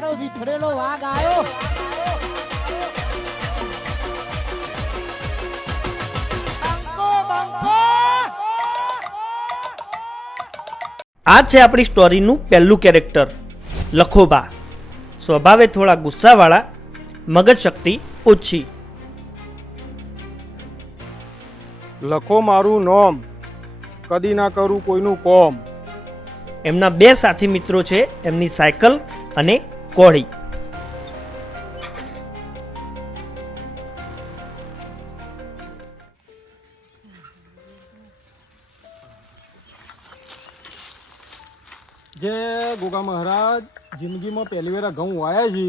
મારો વિખરેલો વાઘ આવ્યો. આ છે આપણી સ્ટોરીનું પહેલું કેરેક્ટર લખોબા. સ્વભાવે થોડા ગુસ્સાવાળા, મગજ શક્તિ ઓછી. લખો મારું નોમ, કદી ના કરું કોઈનું કોમ. એમના બે સાથી મિત્રો છે, એમની સાયકલ અને કોળી. જે ગોગા મહારાજ જિંદગીમાં પહેલી વાર ઘઉં વાયા છે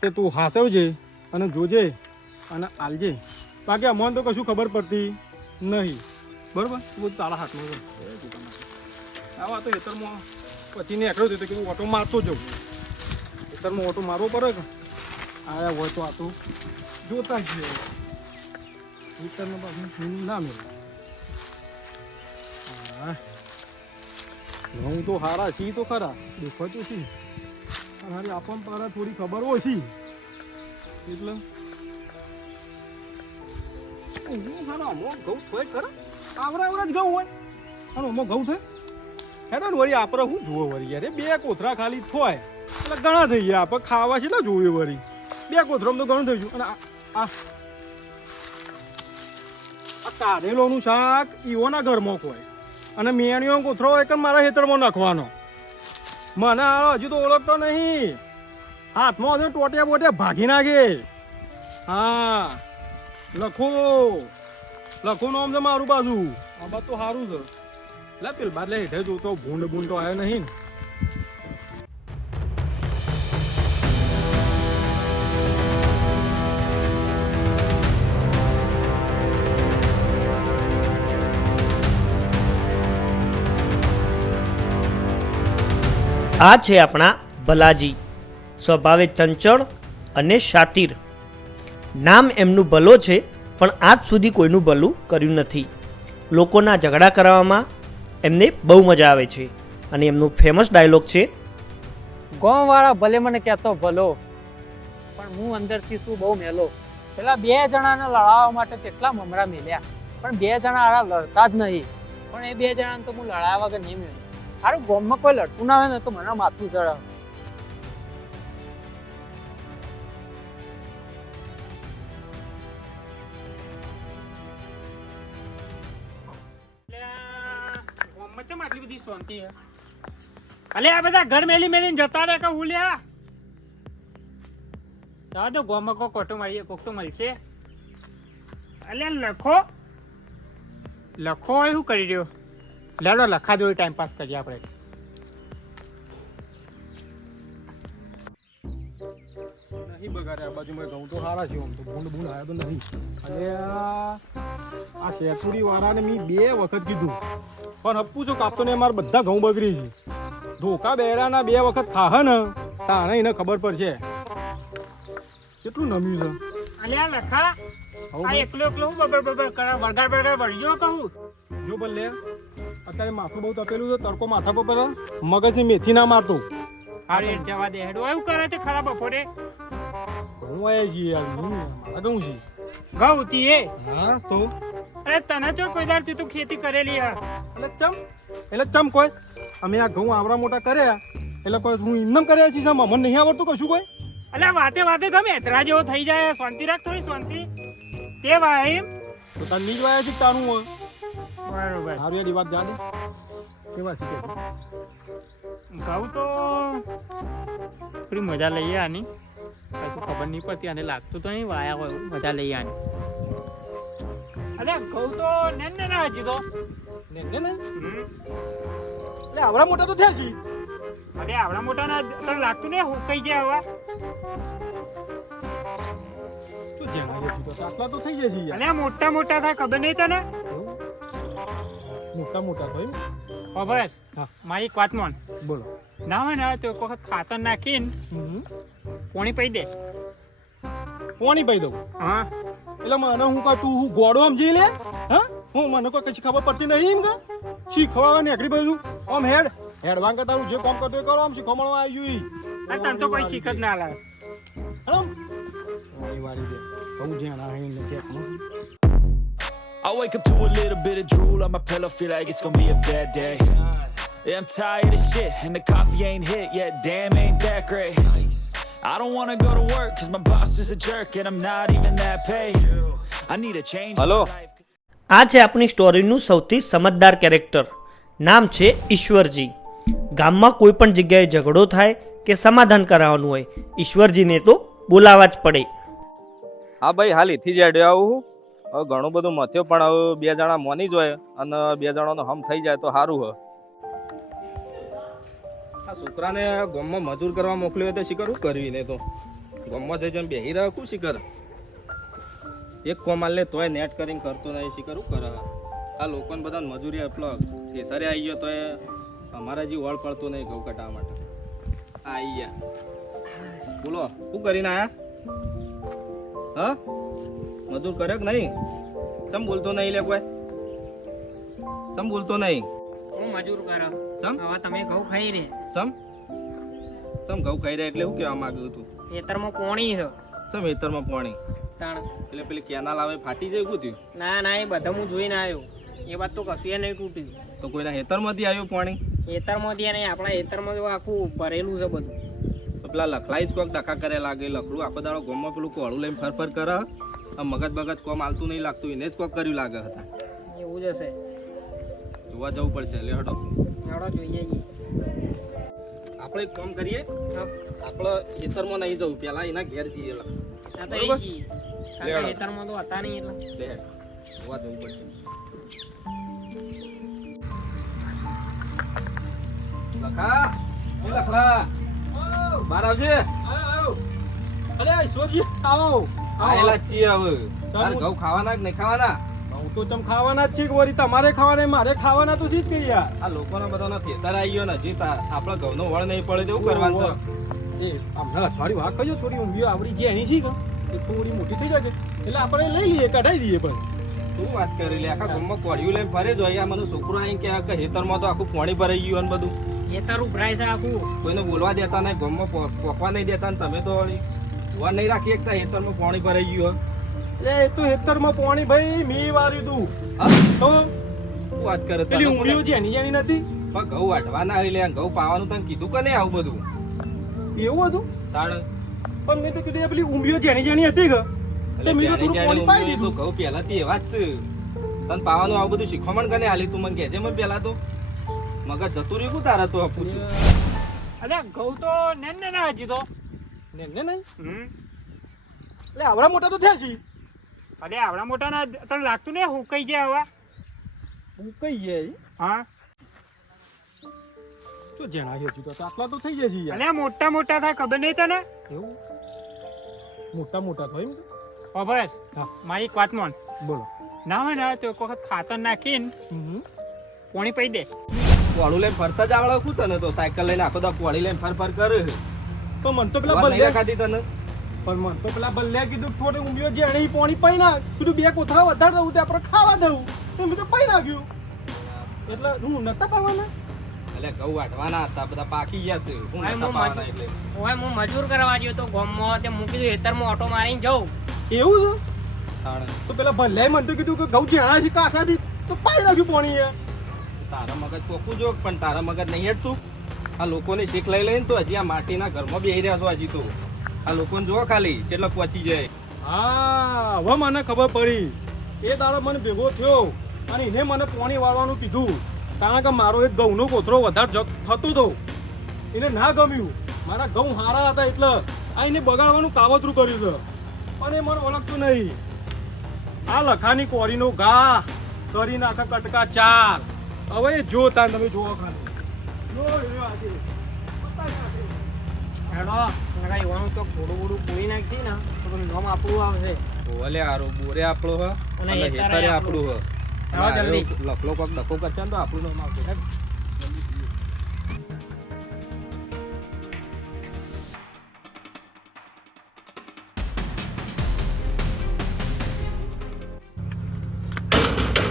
તે તું હાસવજે અને જોજે અને આલજે. બાકી અમને તો કશું ખબર પડતી નહીં. બરોબર? બધું તારા હાથમાં છે. આવા તો હેતરમાં પતિને એકલો થયો કે હું ઓટો મારતો જાઉં. હેતરમાં ઓટો મારવો પડે કે આયા હોય તો આ તો જોતા જ છે. હેતરમાં પાછું ના મેળ. હા, હું તો હારા છી તો ખરા, દેખાય તો છી. પણ હારી આપણને તારા થોડી ખબર ઓછી એટલે ઘઉં થોય ખરા આવરા જ ઘઉં હોય અને આમાં ઘઉં થાય હેડો ને વળી આપણે શું જુઓ વળી યાર. બે કોથરા ખાલી થોય એટલે ઘણા થઈ ગયા. આપણે ખાવા છે એટલે જોઈએ વળી બે કોથરામાં તો ઘણું થઈ ગયું. અને આ કારેલોનું શાક ઈવોના ઘરમાં હોય અને મેણીઓ કોથરો એક મારા ખેતરમાં નાખવાનો. મને હજુ તો ઓળખતો નહીં. હાથમાં હજુ ટોટિયા બોટિયા ભાગી નાખે. હા, લખો નામ છે મારું બાજુ. આ બાદ તો સારું છે. લે પેલ બાદ લે હેઠે જોતો ભૂંડ તો આવ્યો નહીં. આ છે આપણા ભલાજી. સ્વભાવે ચંચળ અને શાતીર. નામ એમનું ભલો છે, પણ આજ સુધી કોઈનું ભલું કર્યું નથી. લોકોના ઝઘડા કરવામાં એમને બહુ મજા આવે છે અને એમનો ફેમસ ડાયલોગ છે, ગામવાળા ભલે મને કહેતો ભલો, પણ હું અંદરથી શું બહુ મેલો. પેલા બે જણાને લડાવવા માટે કેટલા મમરા મેલ્યા, પણ બે જણા આડા લડતા જ નહીં. પણ એ બે જણાને તો હું લડાવવા વગર નહીં મેળ્યું. સારું, ગામમાં કોઈ લડતું ના હોય ને તો મને માથું ચડાવે. આટલી બધી શાંતિ છે. અલે આ બધા ઘર મેલી મેલીને જતા રહે કે હું લ્યા તો ગોમાં કોક કોટો મારીએ, કોક તો મળશે. અલે લખો એવું કરી રહ્યો. લેડો લખા જોડે ટાઈમ પાસ કરીએ આપણે. નહીં બગાડે આ બાજુ ઘઉં તો સારા છે. આમ તો ભૂંડ આવ્યો તો નહીં. અને આ શેતુરી વાળાને મેં 2 વખત કીધું પણ હપ્પુ છો કાપતો ને મારા બધા ઘઉં બગડી છે. ધોકા બેરાના 2 વખત ખાહ ને તાણે એને ખબર પડશે કેટલું નમ્યું છે. અલ્યા લખા આ એકલો હું બબર કરે બરગાર વળજો કહું. જો બલ્લે અત્યારે માથું બહુ તપેલું છે. તડકો માથા પર પડે, મગજની મેથી ના મારતો. અરે જવા દે હેડો. એવું કરે તે ખરાબ બપોરે ઘઉં આવ્યા છીએ યાર. મારા ઘઉં છે. ઘઉં તી એ હા તો અરે તને ચો કોઈ દાર તું ખેતી કરેલી યાર. એટલે ચમ કોઈ અમે આ ઘઉં આવડા મોટા કર્યા એટલે કોઈ હું ઇન્નમ કર્યા છીએ. મને નહીં આવડતું કશું કોઈ. અલ્યા વાતે તમે એતરા જેવો થઈ જાય. શાંતિ રાખ, થોડી શાંતિ. તે ભાઈ એમ તો તાર નીજ વાયા છે તારું હોય. બરોબર. હારું યાર વાત જાને કેવા શીખે ઘઉં તો થોડી મજા લઈએ આની. કશું ખબર નહીં પડતી અને લાગતું તો નહીં વાયા હોય. મજા લઈએ આની. અરે ઘઉં તો ના હજી તો ને એટલે આવડા મોટા તો થયા છે. અરે આવડા મોટા ના તને લાગતું ને હું કઈ જાય હવે. શું જેના જેવું તો આટલા તો થઈ જાય છે યાર. અરે મોટા થાય ખબર નહીં તને. મોટા તો એમ. ખબર હા. મારી એક વાત મોન. બોલો. ના હોય ને તો એક વખત ખાતર નાખીને પોણી પી દે. પોણી પી દઉં? હા. એટલે મને હું કા તું ગોળો સમજી લે. હા, હું મને કોઈ કશી ખબર પડતી નહીં એમ કે શીખવા નીકળી બધું આમ હેડવાંગ તારું જે કામ કરતો કરો આમ શીખવાડવા આવી ગયું. તને તો કોઈ શીખ જ ના લાગે. હેલો વાળી દે કહું જ્યાં આ નથી આપણું I wake up to a little bit of drool on my pillow, feel like it's gonna be a bad day. Yeah, I'm tired of shit, and the coffee ain't hit yet, damn ain't that great. I don't wanna go to work, cause my boss is a jerk, and I'm not even that paid. I need a change in my life. આ છે આપણી સ્ટોરીનું સૌથી સમજદાર character. નામ છે ઈશ્વરજી. ગામમાં કોઈ પણ જગ્યાએ ઝઘડો થાય કે સમાધાન કરાવવાનું હોય, ઈશ્વરજીને તો બોલાવવા જ પડે. હા ભાઈ હાલ એથી જ આડ્યો આવું હવે ઘણું બધું મથ્યો પણ હવે બે જણા મોની જ હોય અને બે જણાનો હમ થઈ જાય તો સારું હ આ છોકરાને ગામમાં મજૂર કરવા મોકલ્યો હોય તો શીખર શું કરવી ને તો ગામમાં જઈ જઈને બેહી રહ્યો શું શીખર એક કોમાલ લે તોય નેટ કરીને કરતો નહીં શીખર શું કરે આ લોકોને બધા મજૂરી એટલો કેસરે આવી ગયો તોય અમારા જે વળ પડતો નહીં ઘઉં કટાવવા માટે આ આવી ગયા બોલો શું કરીને આયા હા મજૂર કરે કે નહીં ચમ બોલતો નહીં લે કોઈ ચમ બોલતો નહીં હું મજૂર કરો. ચમ હવે તમે ઘઉં ખાઈ રે. ચમ ચમ ઘઉં ખાઈ રહ્યા એટલે શું કહેવા માંગ્યું તું ખેતરમાં પોણી છે. ચમ હેતરમાં પાણી તાણ એટલે પેલી કેનાલ આવે ફાટી જાય શું થયું ના ના એ બધા હું જોઈને આવ્યો. એ વાત તો કશું નહીં તૂટ્યું. તો કોઈના હેતરમાંથી આવ્યું પાણી ખેતરમાંથી નહીં આપણા ખેતરમાં જો આખું ભરેલું છે બધું. તો પેલા લખલાઈ જ કોઈક ડખા કરે લાગે લખડું આખો દાડો ગામમાં પેલું કોળું લઈને ફર કરે આ મગજ બગજ કોમ હાલતું નહીં લાગતું એને જ કોક કર્યું લાગે હતા એવું જ હશે. જોવા જવું પડશે લે હટો હેડો જોઈએ છીએ. આપણે એક કામ કરીએ હા. આપણે હેતરમાં નહીં જવું પેલા એના ઘેર જઈએ આ તો બરોબર? એ જી. કારણ કે ખેતરમાં તો હતા નહીં એટલે. લે જોવા જવું પડશે લખા એ લખલા બહાર આવજે અરે ઈશ્વરજી આવો આયેલા જ છીએ હવે તાર ઘઉં ખાવાના કે નહીં ખાવાના હું તો ચમ ખાવાના જ છે કે વળી તમારે ખાવાના મારે ખાવાના તો શી જ કહી યાર આ લોકોના બધાનો ફેસર આવી ગયો ને હજી આપણા ઘઉંનો વળ નહીં પડે તો એવું કરવાનું છે એ હમણાં અઠવાડિયું વાત કરજો થોડી ઊંઘીઓ આવડી જે એની છે કે એ થોડી મોટી થઈ જાય એટલે આપણે લઈ લઈએ કઢાઈ દઈએ પણ શું વાત કરી લે આખા ગામમાં કોળિયું લઈને ફરે જ હોય આ મને છોકરો આવીને કે હેતરમાં તો આખું પાણી ભરાઈ ગયું અને બધું ખેતર ઉભરાય છે આખું. કોઈને બોલવા દેતા નહીં ગામમાં પોકવા નહીં દેતા ને તમે તો વળી વળ નહીં રાખી એકતા હેતરમાં પાણી ભરાઈ ગયું એ તો હેતરમાં પાણી ભાઈ મી વાર્યું તું હા તો શું વાત કરે પેલી ઊંઘીઓ જે એની જાણી નથી પણ ઘઉં વાટવાના આવી લે ઘઉં પાવાનું તને કીધું કે નહીં આવું બધું એવું હતું તાણ પણ મેં તો કીધું એ પેલી ઊંઘીઓ જેની જાણી હતી કે તે મેં તો થોડું પાણી પાઈ દીધું ઘઉં પહેલાથી એવા જ છે તને પાવાનું આવું બધું શીખવામણ કને હાલી તું મને કહેજે મને પહેલા તો મગજ જતું રહ્યું કું તારા તો પૂછું અલ્યા ઘઉં તો નેન ને ના હજી તો. ને ને નહીં હમ. એટલે આવડા મોટા તો થયા છે અરે આવડા મોટા ના તને લાગતું ને હું કઈ જાય હવે. હું કઈ જાય હા શું જણાવ્યું હજુ તો આટલા તો થઈ જાય છે યાર અલ્યા મોટા મોટા થાય ખબર નહીં તને. એવું મોટા મોટા થાય એમ ખબર હા. મારી એક વાત મોન બોલો ના હોય ને તો એક વખત ખાતર નાખીને પોણી પી દે. પોળું લઈને ફરતા જ આવડે કું તને તો સાયકલ લઈને આખો દા પોળી લઈને ફર ફર કરે તો મન તો પેલા વળ નહીં બલ્લે ખાધી તને પણ મન તો પેલા બલ્લે કીધું થોડી ઊંઘ્યો જેણે ઈ પોણી પાઈ ના કીધું બે કોથળા વધારે દઉં તે આપણે ખાવા દઉં તો મેં તો પાઈ નાખ્યું એટલે હું નતા પાવાના એટલે ઘઉં વાટવાના હતા બધા પાકી ગયા છે શું ભાઈ, નતા હું પાવાના એટલે ઓય હું મજૂર કરવા ગયો તો ગામમાં તે મૂકી દીધું ખેતરમાં ઓટો મારીને જાઉં. એવું છે તાણે તો પેલા ભલ્લે મને તો કીધું કે ઘઉં જેણા છે કાસાથી તો પાઈ નાખ્યું પોણી યાર તારા મગજ પોકું જો પણ તારા મગજ નહીં હેઠતું આ લોકોની શીખ લઈ લઈને તો હજી આ માટીના ઘરમાં બેહી રહ્યા છો હજી તો આ લોકોને જો ખાલી કેટલો પહોંચી જાય હા હવે મને ખબર પડી એ દાડો મને ભેગો થયો અને એને મને પોણી વાળવાનું કીધું કારણ કે મારો એક ઘઉંનો કોથળો વધારે થતો હતો એને ના ગમ્યું મારા ઘઉં હારા હતા એટલે આ એને બગાડવાનું કાવતરું કર્યું છે પણ એ મને ઓળખતું નહીં આ લખાની કોરીનો ઘા કરી નાખે કટકા ચાર હવે એ જો તાન તમે જોવો ખાલી જો એ આજે બતાવી નાખે. હેડો નકા યુવાનું તો ઘોડું બોડું પૂરી નાખી ને તો પેલું નામ આપણું આવશે. ઓલે આરો બોરે આપણો હ અને અને હેતારે હેતારે આપણું હ આવો જલ્દી. લખલો કોક ડખો કરશે ને તો આપણું નામ આવશે હેડ.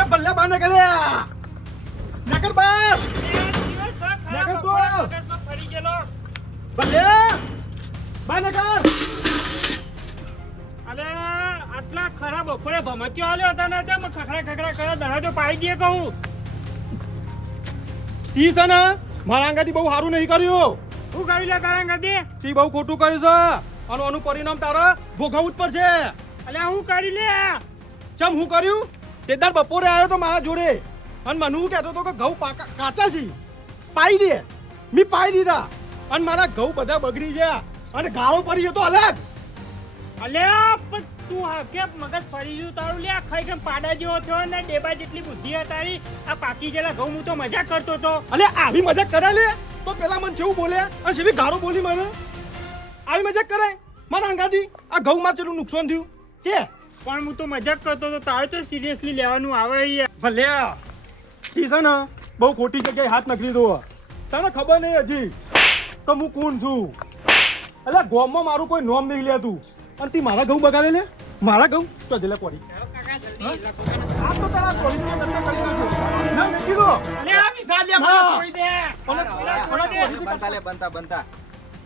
એ બલ્લા બાને કર્યા નકર બાર નકર તો ફરી ગયેલો. બલ્લે બાને કર. અલે આટલા ખરાબ બપોરે ભમત્યો આલ્યો તને તેમ ખખડા ખખડા કરે દરવાજો પાડી દે કહું. ઈ છે ને મારા અંગાથી બહુ સારું નહીં કર્યું. શું કરી લે તારા ગદી? તી બહુ ખોટું કર્યું છે અને આનું પરિણામ તારા ભોગવવું જ પડશે. અલે હું કરી લે? ચમ હું કર્યું? તેદાર બપોરે આવ્યો તો મારા જોડે અને મને હું કહેતો હતો કે ઘઉં કાચા છે, પાઈ દે. મેં પાઈ દીધા અને મારા ઘઉં બધા બગડી ગયા અને ગાળો પડી ગયો તો અલગ. અલે પણ તું હા કે મગજ ફરી ગયું તારું લે ખાઈ કેમ પાડા જેવો થયો ને ડેબા જેટલી બુદ્ધિ હતી તારી. આ પાકી ગયેલા ઘઉં હું તો મજાક કરતો તો. અલે આવી મજાક કરે લે તો પેલા મને જેવું બોલ્યા અને જેવી ગાળો બોલી મને. આવી મજાક કરાય મારા અંગાથી? આ ઘઉં માં ચેટલું નુકસાન થયું કે? પણ હું તો મજાક કરતો તો તારે તો સિરિયસલી લેવાનું આવે યાર. ભલે ઈ છે ને બહુ ખોટી જગ્યાએ હાથ નખરી દો. તને ખબર નહીં હજી તો હું કોણ છું. અલે ગોમમાં મારું કોઈ નોમ નહીં લેતું અને તી મારા ઘઉં બગાડે લે. મારા ઘઉં તો જલે પડી. આ તો તારા કોલીને નટકા કરી નાખ્યો. ના મેકી દો. અલે આ વિશાલ લે મને હા. છોડી દે. બનતા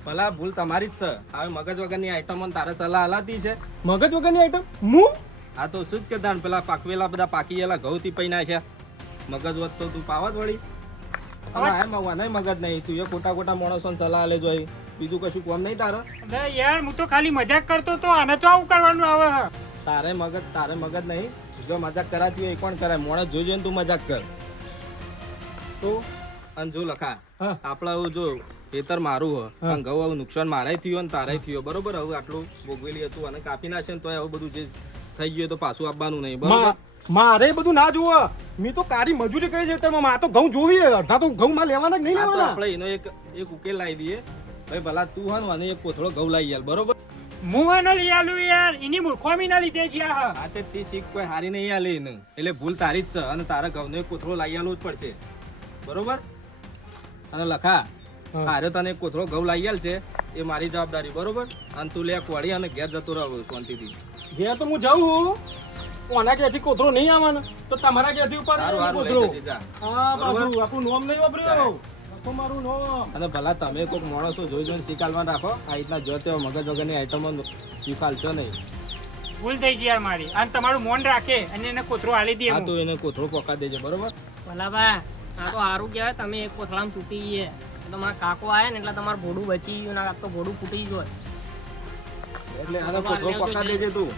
ભલા ભૂલ તમારી જ છે. હવે મગજ વગરની આઈટમો તારે સલાહ હલાતી છે. મગજ વગરની આઈટમ હું આ તો શું જ કે દાન પેલા પાકવેલા બધા પાકી ગયેલા ઘઉં થી પૈના છે. મગજ વધતો તું પાવત વળી. હવે આ મગવાના મગજ નહીં. તું એ ખોટા ખોટા માણસોને સલાહ આલે જોઈ. બીજું કશું કામ નહીં તારે. અરે યાર હું તો ખાલી મજાક કરતો તો આને તો આવું કરવાનું આવે હે. તારે મગજ નહીં. જો મજાક કરાતી હોય એ કોણ કરાય? મોણસ જોઈ જોઈને તું મજાક કર તો. અને જો લખા હા. આપડા જો ખેતર મારું હો હા. અને ઘઉં હવે નુકસાન મારાય થયું ને તારાય થયું બરોબર. હવે આટલું ભોગવેલી હતું અને કાપી નાખશે ને તો હવે બધું જે થઈ ગયું તો પાછું આપવાનું નહીં બરોબર. મારે બધું ના જોવે. મેં તો કારી મજૂરી કરી છે તેમાં આ તો ઘઉં જોવી અડધા તો ઘઉં માં લેવાના કે નહીં આ તો લેવાના. આપણે એનો એક ઉકેલ લાવી દઈએ. ભાઈ ભલા તું હા ને અને એક કોથળો ઘઉં લાવી યાર બરોબર. હું આનો લઈ આલું યાર એની મૂર્ખોમી ના લીધે જ્યાં હા. આ તે તે શીખ કોઈ હારી નહીં આલે એને. એટલે ભૂલ તારી જ છે અને તારા ઘઉંનો એક કોથળો લાવી આલવો જ પડશે બરોબર. અને લખા હા. હારે તને એક કોથળો ઘઉં લાવી આલ છે એ મારી જવાબદારી બરોબર. અને તું લે કોળી અને ઘેર જતો રહો શાંતિથી. ઘેર તો હું જાઉં છું. કોના ક્યાંથી કોથળો નહીં આવવાનો તો તમારા ક્યાંથી ઉપાડ હારું હારું લઈ કોથળો. જજે જા. હા બરોબર. બાજુ આપણું નોમ નહીં વાપર્યો. લખો મારું નોમ. અને ભલા તમે કોઈક માણસો જોઈ જોઈને શીખાડવા રાખો. આ રીતના જો તેવા મગજ વગરની આઈટમો શીખાડશો નહીં. ભૂલ થઈ ગઈ યાર મારી. અને તમારું મોન રાખે અને એને કોથરો આલી દે. આ તો એને કોથળો પોકા દેજે બરોબર. ભલાબા આ તો સારું કહેવાય તમે એક કોથળામાં છૂટી ગઈએ. તમારા કાકો આયા ને એટલે તમારું ભોડું બચી ગયું ને આ તો ભોડું ફૂટી ગયું. એટલે આનો કોથળો પોકા દેજે તું.